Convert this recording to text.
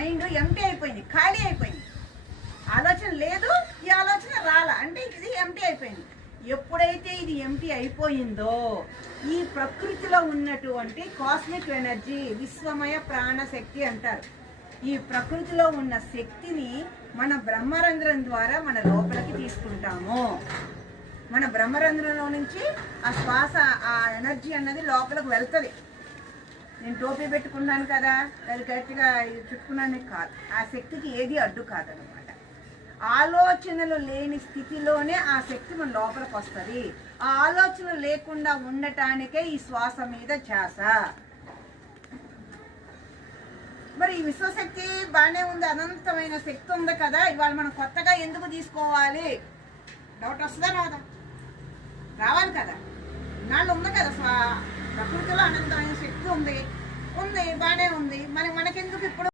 Mind empty అయిపోయింది, ఖాళీ అయిపోయింది. ఆలోచన లేదు, ఈ ఆలోచన రాలా, అంటే ఇది ఎంటీ అయిపోయింది. ఎప్పుడైతే ఇది ఎంటీ అయిపోయిందో ఈ ప్రకృతిలో ఉన్నటువంటి కాస్మిక్ ఎనర్జీ, విశ్వమయ ప్రాణశక్తి అంటారు, ఈ ప్రకృతిలో ఉన్న శక్తిని మన బ్రహ్మరంధ్రం ద్వారా మన లోపలికి తీసుకుంటాము. మన బ్రహ్మరంధ్రంలో నుంచి ఆ శ్వాస, ఆ ఎనర్జీ అన్నది లోపలికి వెళ్తుంది. నేను టోపీ పెట్టుకున్నాను కదా, అది గట్టిగా చుట్టుకున్నాను కాదు, ఆ శక్తికి ఏది అడ్డు కాదనమాట. ఆలోచనలు లేని స్థితిలోనే ఆ శక్తి మన లోపలికి వస్తుంది. ఆ ఆలోచన లేకుండా ఉండటానికే ఈ శ్వాస మీద ధ్యాస. మరి ఈ విశ్వశక్తి బాగానే ఉంది, అనంతమైన శక్తి ఉంది కదా, ఇవాళ మనం కొత్తగా ఎందుకు తీసుకోవాలి? డౌట్ వస్తుందా రాదా? రావాలి కదా. నాళ్ళు ఉంది కదా, ప్రకృతిలో అనంతమైన శక్తి ఉంది, బాగానే ఉంది, మనకెందుకు ఇప్పుడు